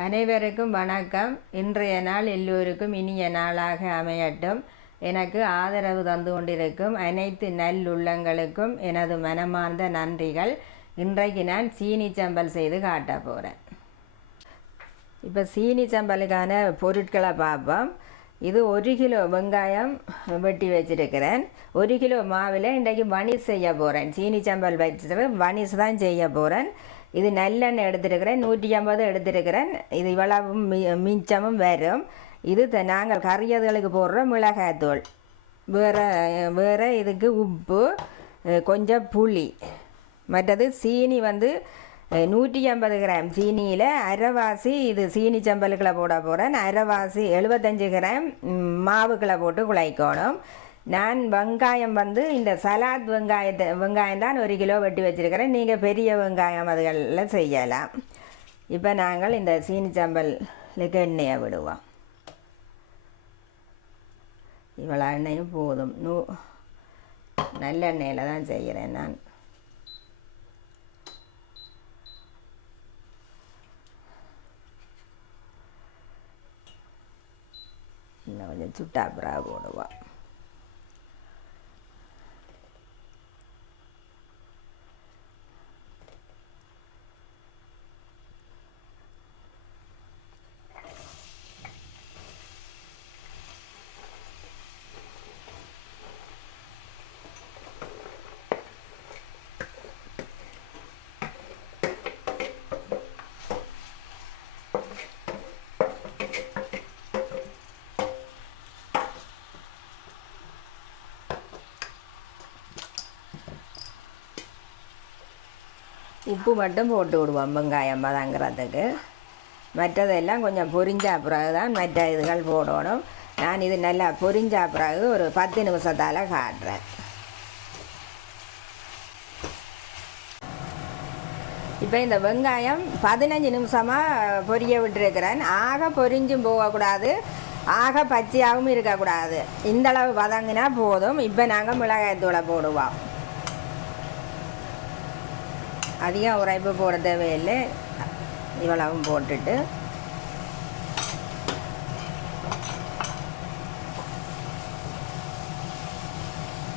அனைவருக்கும் வணக்கம். இன்றைய நாள் எல்லோருக்கும் இனிய நாளாக அமையட்டும். எனக்கு ஆதரவு தந்து கொண்டிருக்கும் அனைத்து நல்லுள்ளங்களுக்கும் எனது மனமார்ந்த நன்றிகள். இன்றைக்கு நான் சீனி சம்பல் செய்து காட்ட போகிறேன். இப்போ சீனி சம்பலுக்கான பொருட்களை பார்ப்போம். இது 1 கிலோ வெங்காயம் வெட்டி வச்சிருக்கிறேன். 1 கிலோ மாவில் இன்றைக்கு வனிஸ் செய்ய போகிறேன். சீனி சம்பல் வச்சுட்டு வனிஸ் தான் செய்ய போகிறேன். இது நல்லெண்ணெய் எடுத்துருக்கிறேன், 150 எடுத்துருக்கிறேன். இது இவ்வளவும் மிச்சமும் வரும். இது நாங்கள் கறியதுகளுக்கு போடுற மிளகாய்த்தூள். வேறு இதுக்கு உப்பு, கொஞ்சம் புளி. மற்றது சீனி 150 கிராம் சீனியில் அரைவாசி இது சீனி சம்பலுக்களை போட போகிறேன். அரைவாசி 75 கிராம் மாவுக்களை போட்டு குழைக்கணும். நான் வெங்காயம் இந்த சலாத் வெங்காயம் தான் 1 கிலோ வெட்டி வச்சுருக்கிறேன். நீங்கள் பெரிய வெங்காயம் அதுகளில் செய்யலாம். இப்போ நாங்கள் இந்த சீனி சம்பலுக்கு எண்ணெயை விடுவோம். இவ்வளோ எண்ணெயும் போதும். நல்ல எண்ணெயில் தான் செய்கிறேன் நான். இன்னும் கொஞ்சம் சுட்டாப்புறா போடுவோம். உப்பு மட்டும் போட்டு விடுவோம் வெங்காயம் வதங்கிறதுக்கு. மற்றதெல்லாம் கொஞ்சம் பொரிஞ்சா பிறகு தான் மற்ற இதுகள் போடணும். நான் இது நல்லா பொரிஞ்சா பிறகு ஒரு 10 நிமிஷத்தால் காட்டுறேன். இப்போ இந்த வெங்காயம் 15 நிமிஷமாக பொரிய விட்டுருக்கிறேன். ஆக பொரிஞ்சும் போகக்கூடாது, ஆக பச்சையாகவும் இருக்கக்கூடாது. இந்தளவு வதங்கினா போதும். இப்போ நாங்கள் மிளகாய்த்தூளை போடுவோம். அதிகம் உரைப்பு போட தேவையில்லை, இவ்வளவும் போட்டுட்டு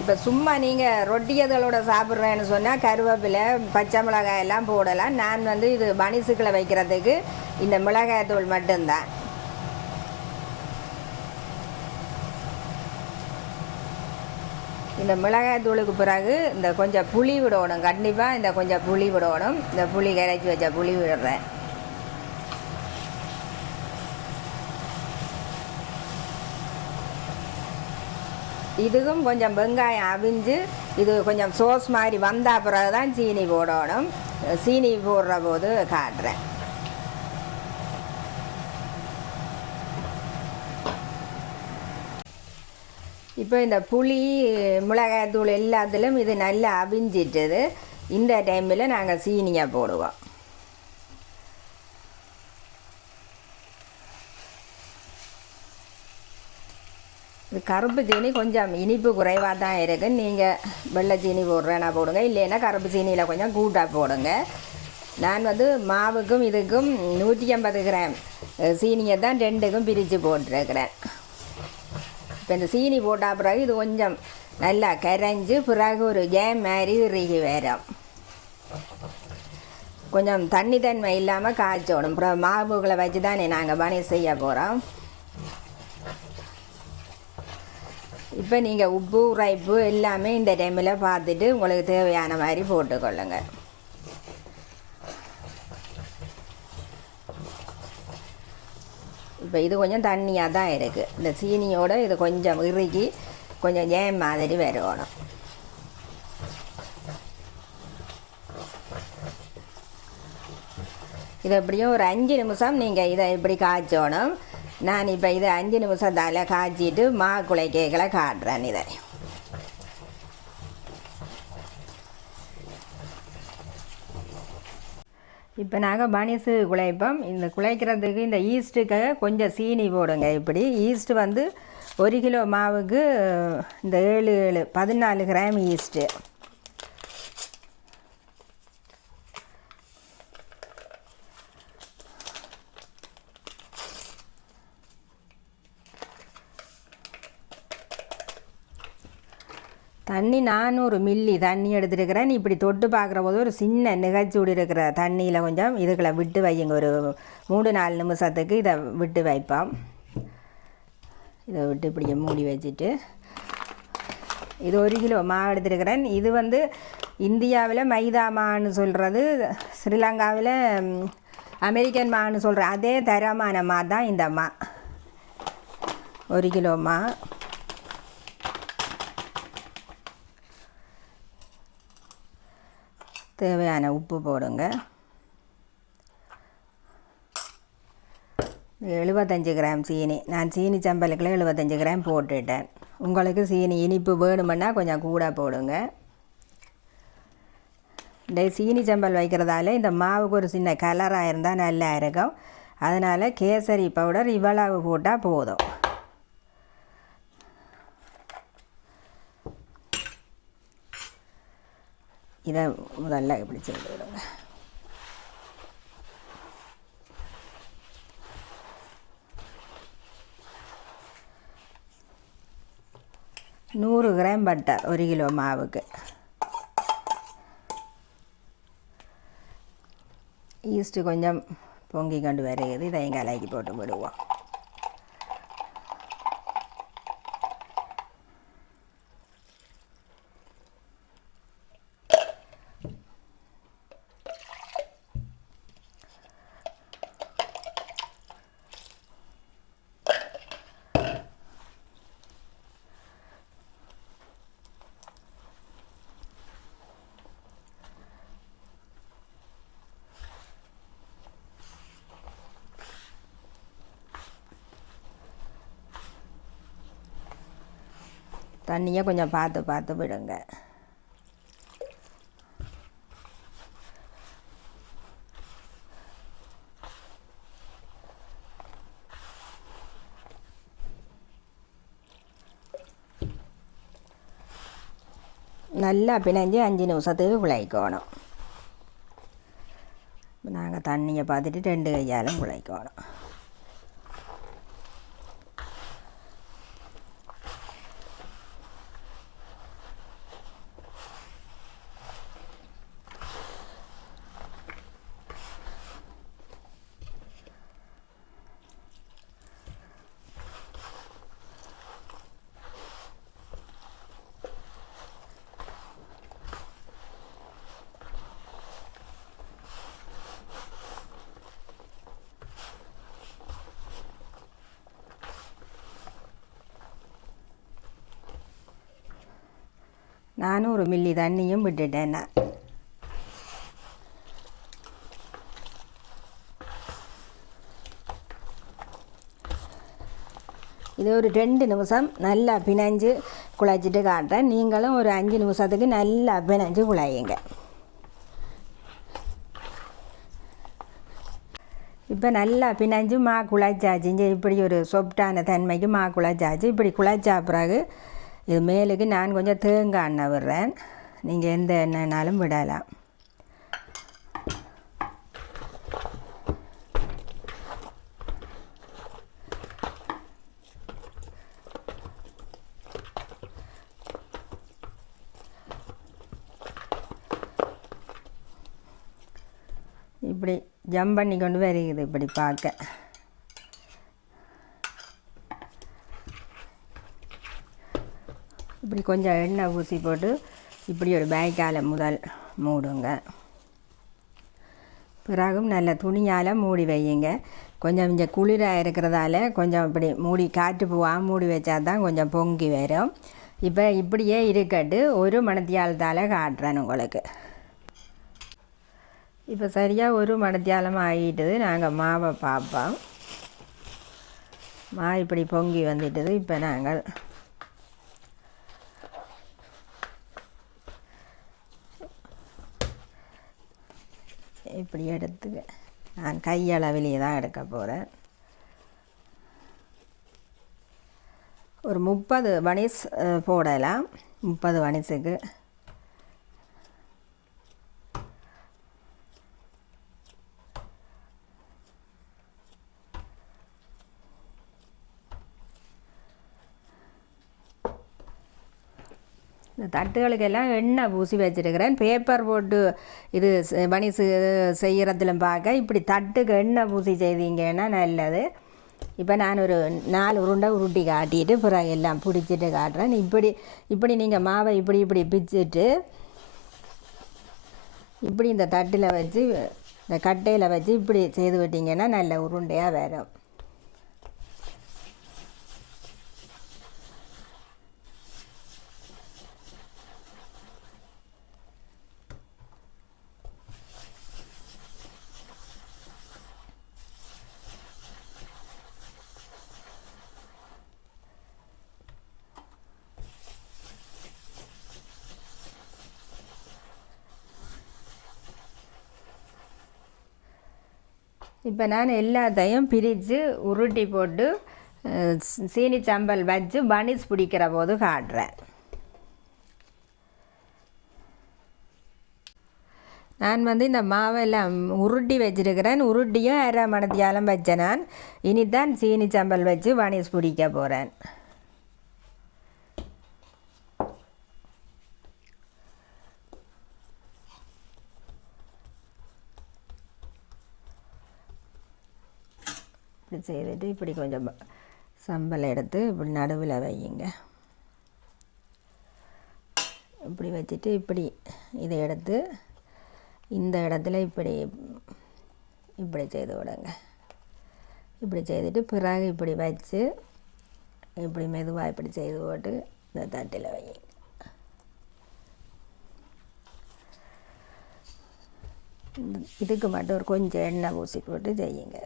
இப்போ சும்மா நீங்கள் ரொட்டியதோட சாப்பிட்றேன்னு சொன்னால் கருவேப்பிலை, பச்சை மிளகாய் எல்லாம் போடலாம். நான் இது பனிசுக்களை வைக்கிறதுக்கு இந்த மிளகாய்த்தூள் மட்டும்தான். இந்த மிளகாய்த்தூளுக்கு பிறகு இந்த கொஞ்சம் புளி விடணும். கண்டிப்பாக இந்த கொஞ்சம் புளி விடணும். இந்த புளி கரைச்சி வச்ச புளி விடுறேன். இதுக்கும் கொஞ்சம் வெங்காயம் அவிஞ்சு இது கொஞ்சம் சோஸ் மாதிரி வந்த பிறகு தான் சீனி போடணும். சீனி போடுற போது காட்டுறேன். இப்போ இந்த புளி மிளகாய்த்தூள் எல்லாத்திலும் இது நல்லா அவிஞ்சிட்டுது. இந்த டைமில் நாங்கள் சீனியை போடுவோம். இது கருப்பு சீனி கொஞ்சம் இனிப்பு குறைவாக தான் இருக்குது. நீங்கள் வெள்ளை சீனி போடுறேன்னா போடுங்க, இல்லைன்னா கருப்பு சீனியில் கொஞ்சம் கூட்டாக போடுங்க. நான் மாவுக்கும் இதுக்கும் 150 கிராம் சீனியை தான் 2க்கும் பிரித்து போட்டிருக்கிறேன். இப்போ இந்த சீனி போட்டால் பிறகு இது கொஞ்சம் நல்லா கரைஞ்சி பிறகு ஒரு ஜேம் மாதிரி இறுகி வரும். கொஞ்சம் தன்மை இல்லாமல் காய்ச்சோணும். அப்புறம் மாவுகளை வச்சு தானே நாங்கள் பனி செய்ய போகிறோம். இப்போ நீங்கள் உப்பு உரைப்பு எல்லாமே இந்த டைமில் பார்த்துட்டு உங்களுக்கு தேவையான மாதிரி போட்டுக்கொள்ளுங்க. இப்போ இது கொஞ்சம் தண்ணியாக தான் இருக்குது. இந்த சீனியோடு இது கொஞ்சம் இறுகி கொஞ்சம் ஜேம் மாதிரி வரணும். இது எப்படியும் ஒரு 5 நிமிஷம் நீங்கள் இதை இப்படி காய்ச்சணும். நான் இப்போ இதை 5 நிமிஷத்தால் காய்ச்சிட்டு குலை கேக்களை காட்டுறேன். இதை இப்போ நாங்கள் பனிஸு குழைப்போம். இந்த குழைக்கிறதுக்கு இந்த ஈஸ்ட்டுக்கு கொஞ்சம் சீனி போடுங்க. இப்படி ஈஸ்ட்டு 1 கிலோ மாவுக்கு இந்த 14 கிராம் ஈஸ்ட்டு. தண்ணி 400 மில்லி தண்ணி எடுத்துருக்கிறேன். இப்படி தொட்டு பார்க்குற போது ஒரு சின்ன நிகழ்ச்சூடி இருக்கிற தண்ணியில் கொஞ்சம் இதுகளை விட்டு வையுங்க. ஒரு 3-4 நிமிஷத்துக்கு இதை விட்டு வைப்போம். இதை விட்டு இப்படியே மூடி வச்சுட்டு இது 1 கிலோ மாவு எடுத்துருக்கிறேன். இது இந்தியாவில் மைதா மான்னு சொல்கிறது, ஸ்ரீலங்காவில் அமெரிக்கன் மான்னு சொல்கிற அதே தரமான மா தான் இந்த மா. 1 கிலோ மா. தேவையான உப்பு போடுங்க. 75 கிராம் சீனி. நான் சீனி சம்பலுக்குள்ள 75 கிராம் போட்டுட்டேன். உங்களுக்கு சீனி இனிப்பு வேணுமென்னா கொஞ்சம் கூட போடுங்க. இந்த சீனி சம்பல் வைக்கிறதால இந்த மாவுக்கு ஒரு சின்ன கலராக இருந்தால் நல்லா இருக்கும். அதனால் கேசரி பவுடர் இவ்வளவு போட்டால் போதும். இதை முதல்ல இப்படி செய்து விடுங்க. நூறு கிராம் பட்டர் 1 கிலோ மாவுக்கு. ஈஸ்ட்டு கொஞ்சம் பொங்கி கொண்டு வருகிறது. இதை கலக்கி போட்டு விடுவோம். தண்ணியை கொஞ்சம் பார்த்து பார்த்து விடுங்க. நல்லா பிணைஞ்சு 5 நிமிஷத்துக்கு குழைக்கணும். நாங்கள் தண்ணியை பார்த்துட்டு 2 கையாலும் குழைக்கணும். நானும் 1 மில்லி தண்ணியும் விட்டுட்டேன். நான் இது ஒரு 2 நிமிஷம் நல்லா பிணைஞ்சு குழைச்சிட்டு காட்டுறேன். நீங்களும் ஒரு 5 நிமிஷத்துக்கு நல்லா பிணைஞ்சு குழையுங்க. இப்போ நல்லா பிணைஞ்சு மா குழைச்சாச்சு. இப்படி ஒரு சொப்டான தன்மைக்கு மா குழைச்சாச்சு. இப்படி குழைச்சா பிறகு இது மேலுக்கு நான் கொஞ்சம் தேங்காய் எண்ணெய் விடுறேன். நீங்கள் எந்த எண்ணெய்னாலும் விடலாம். இப்படி ஜம்ப் பண்ணி கொண்டு வருகிறது. இப்படி பார்க்க இப்படி கொஞ்சம் எண்ணெய் ஊசி போட்டு இப்படி ஒரு பேக்கால் முதல் மூடுங்க. பிறகும் நல்ல துணியால் மூடி வையுங்க. கொஞ்சம் இங்கே குளிராக இருக்கிறதால கொஞ்சம் இப்படி மூடி காற்று போகாமல் மூடி வச்சா தான் கொஞ்சம் பொங்கி வரும். இப்போ இப்படியே இருக்கட்டு. 1 மணித்தியாலத்தால் காட்டுறேன் உங்களுக்கு. இப்போ சரியாக 1 மணித்தியாலம் ஆகிட்டுது. நாங்கள் மாவை பார்ப்போம். மா இப்படி பொங்கி வந்துட்டுது. இப்போ நாங்கள் இப்படி எடுத்துக்க. நான் கையளவிலேயே தான் எடுக்க போகிறேன். ஒரு 30 வனிஸ் போடலாம். 30 வனிஸுக்கு இந்த தட்டுகளுக்கெல்லாம் எண்ணெய் பூசி வச்சுருக்கிறேன். பேப்பர் போட்டு இது பனிஸ் செய்கிறதுலும் பார்க்க இப்படி தட்டுக்கு எண்ணெய் பூசி செய்தீங்கன்னா நல்லது. இப்போ நான் ஒரு 4 உருண்டை உருட்டி காட்டிட்டு பிறகு எல்லாம் பிடிச்சிட்டு காட்டுறேன். இப்படி நீங்கள் மாவை இப்படி பிச்சுட்டு இப்படி இந்த தட்டில் வச்சு இந்த கட்டையில் வச்சு இப்படி செய்து விட்டிங்கன்னா நல்ல உருண்டையாக வரும். இப்போ நான் எல்லாத்தையும் பிரித்து உருட்டி போட்டு சீனி சம்பல் வச்சு பனிஸ் பிடிக்கிற போது காட்டுறேன். நான் இந்த மாவெல்லாம் உருட்டி வச்சுருக்கிறேன். உருட்டியும் 1/2 மணத்தியாலம் வச்சேன். நான் இனித்தான் சீனி சம்பல் வச்சு பனிஸ் பிடிக்க போகிறேன். இப்படி செய்துட்டு இப்படி கொஞ்சம் சம்பல் எடுத்து இப்படி நடுவில் வையுங்க. இப்படி வச்சுட்டு இப்படி இதை எடுத்து இந்த இடத்துல இப்படி செய்து விடுங்க. இப்படி செய்துட்டு பிறகு இப்படி வச்சு இப்படி மெதுவாக இப்படி செய்து போட்டு இந்த தட்டில் வையுங்க. இதுக்கு மட்டும் ஒரு கொஞ்சம் எண்ணெய் ஊசி போட்டு செய்யுங்க.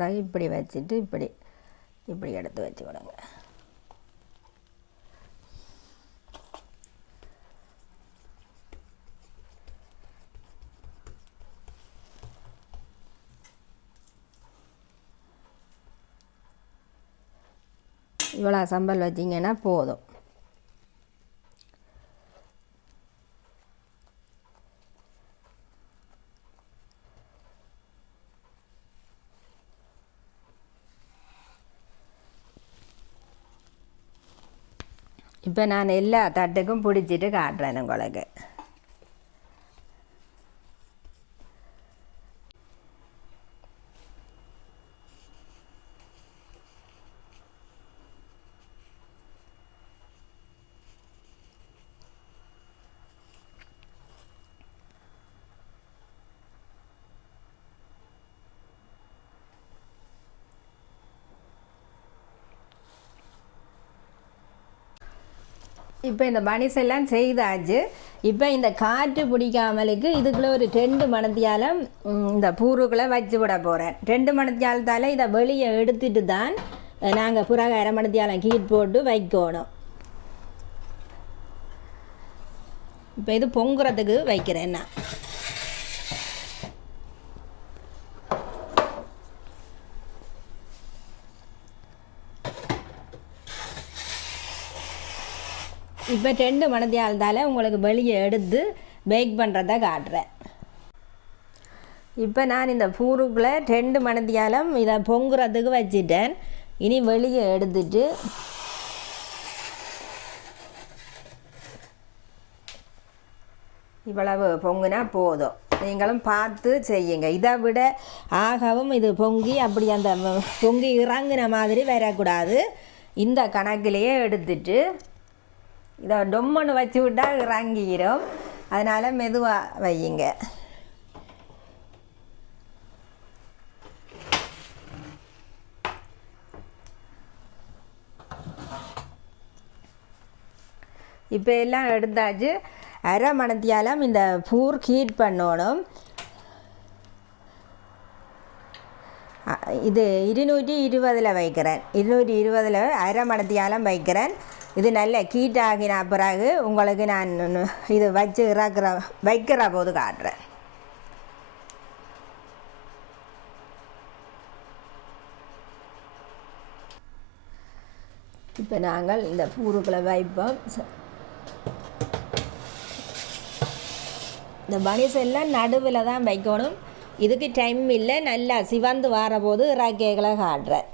பிறகு இப்படி வச்சுட்டு இப்படி எடுத்து வச்சு விடுங்க. இவ்வளோ சம்பல் வச்சிங்கன்னா போதும். இப்போ நான் எல்லா தட்டுக்கும் பிடிச்சிட்டு காட்டுறேன் உங்களுக்கு. இப்போ இந்த பனிஸ் எல்லாம் செய்தாச்சு. இப்போ இந்த காற்று பிடிக்காமலுக்கு இதுக்குள்ளே ஒரு 2 மணத்தியாலம் இந்த பூருக்களை வச்சு விட போகிறேன். 2 மணத்தியாலத்தால் இதை வெளியே எடுத்துட்டு தான் நாங்கள் பிறகு 1/2 மணத்தியாலம் கீட் போட்டு வைக்கணும். இப்போ இது பொங்குறதுக்கு வைக்கிறேன் நான். இப்போ 2 மணத்தியாலத்தால் உங்களுக்கு வெளியே எடுத்து பேக் பண்ணுறதை காட்டுறேன். இப்போ நான் இந்த பூருக்குள்ளே 2 மணத்தியாலம் இதை பொங்குறதுக்கு வச்சிட்டேன். இனி வெளியே எடுத்துட்டு இவ்வளவு பொங்குனா போதும். நீங்களும் பார்த்து செய்யுங்க. இதை விட ஆகவும் இது பொங்கி அப்படி அந்த பொங்கி இறங்குன மாதிரி வரக்கூடாது. இந்த கணக்கிலேயே எடுத்துட்டு இதை டொம்மன்னு வச்சு விட்டால் இறங்கிடும். அதனால் மெதுவாக வையுங்க. இப்போ எல்லாம் எடுத்தாச்சு. 1/2 மணத்தியாலம் இந்த பூர் ஹீட் பண்ணணும். இது 220 வைக்கிறேன். 220 1/2 மணத்தியாலம் வைக்கிறேன். இது நல்ல ஹீட் ஆகின பிறகு உங்களுக்கு நான் இது வச்சு வைக்கிற போது காட்டுறேன். இப்போ நாங்கள் இந்த பூருக்குள்ளே வைப்போம். இந்த பனிஸ் எல்லாம் நடுவில் தான் வைக்கணும். இதுக்கு டைம் இல்லை. நல்லா சிவந்து வரபோது இறாக்கைகளை காட்டுறேன்.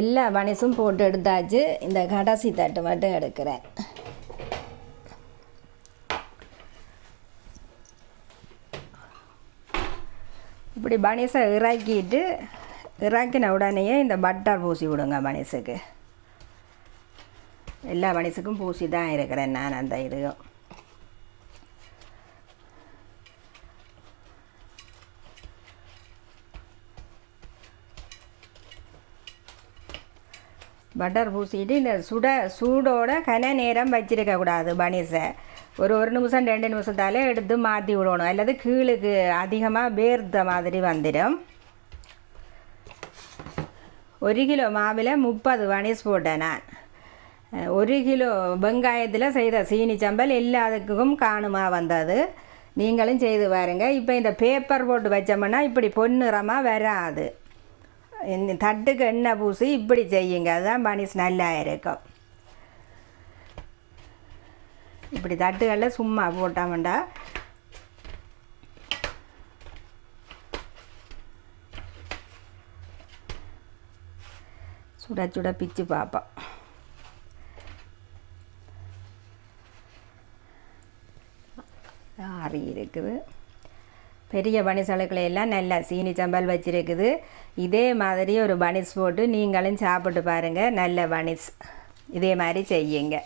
எல்லா பனிஸும் போட்டு எடுத்தாச்சு. இந்த கடைசி தட்டு மட்டும் எடுக்கிறேன். இப்படி பனிஸை இறக்கின உடனேயே இந்த பட்டர் பூசி விடுங்க பனிஸுக்கு. எல்லா பனிஸுக்கும் பூசி தான் இருக்கிறேன் நான். அந்த இதுவும் பட்டர் பூசிட்டு இந்த சூடோட கன நேரம் வச்சிருக்கக்கூடாது பனிஸை. ஒரு நிமிஷம் 2 நிமிஷத்தாலே எடுத்து மாற்றி விடணும். அல்லது கீழுக்கு அதிகமாக வேர்த்த மாதிரி வந்துடும். 1 கிலோ மாவில் 30 பனிஸ் போட்டேன் நான். 1 கிலோ வெங்காயத்தில் செய்த சீனி சம்பல் எல்லாத்துக்கும் காணுமா வந்தது. நீங்களும் செய்து பாருங்கள். இப்போ இந்த பேப்பர் போட்டு வச்சோம்னா இப்படி பொன்னிறமாக வராது. இந்த தட்டுக்கு எண்ணெய் பூசி இப்படி செய்யுங்க. அதுதான் பனிஸ் நல்லா இருக்கும். இப்படி தட்டுகளில் சும்மா போட்டாமண்டா சுட சுட பிச்சு பார்ப்போம். ஆறி இருக்குது. பெரிய பனிஸ் எல்லாம் நல்லா சீனி சம்பல் வச்சுருக்குது. இதே மாதிரி ஒரு பனிஸ் போட்டு நீங்களும் சாப்பிட்டு பாருங்கள். நல்ல பனிஸ் இதே மாதிரி செய்யுங்க.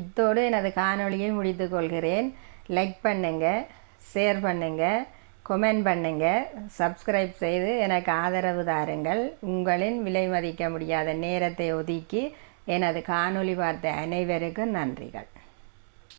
இத்தோடு எனது காணொளியை முடித்து கொள்கிறேன். லைக் பண்ணுங்கள், ஷேர் பண்ணுங்கள், கமெண்ட் பண்ணுங்கள், சப்ஸ்கிரைப் செய்து எனக்கு ஆதரவு தாருங்கள். உங்களின் விலை மதிக்க முடியாத நேரத்தை ஒதுக்கி எனது காணொளி பார்த்த அனைவருக்கும் நன்றிகள்.